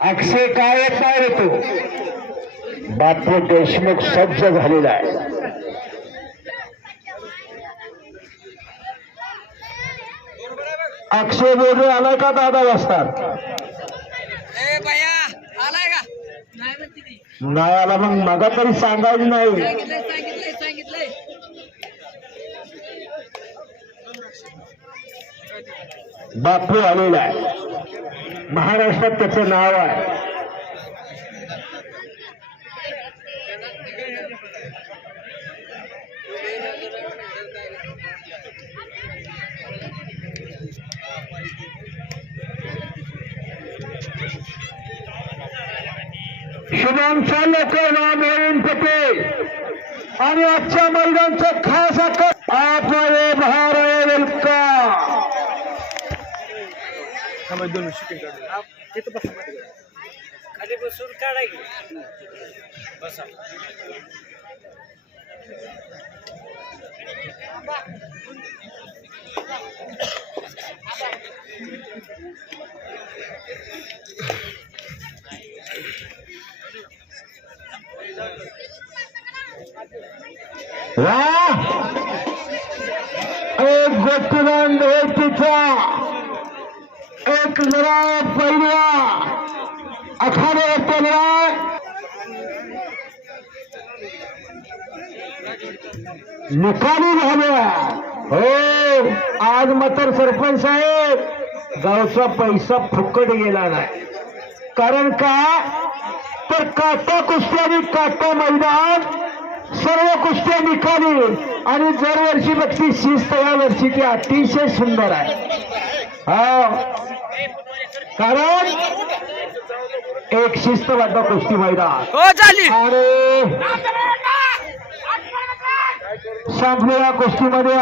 अक्षय काय येत नाही रे तू. बापू देशमुख सज्ज झालेला आहे. अक्षय बोर्डे आलाय का दादा वाजता? नाही आला मग मगा तरी सांगायचं नाही. बापू आलेला आहे. महाराष्ट्रात त्याचं नाव आहे. शुभमचा लोकर नाम होईन पटेल आणि आजच्या मैदानचं खास आपले भारत का खाली बसून काढाय बसा. एक गोष्टीदांड तिचा एक जरा पहिला अखाडे पडला. निकाली झाल्या. हो आज मात्र सरपंच साहेब गावचा पैसा फुकट गेला नाही. कारण का तर काटा कुस्ती आणि काटा मैदान सर्व कुस्त्या निकाली आणि दरवर्षी बघती शिस्त या वर्षी ती अतिशय सुंदर आहे. हा कारण एक शिस्तबद्ध कुस्ती मैदान आणि संपलेल्या कुस्तीमध्ये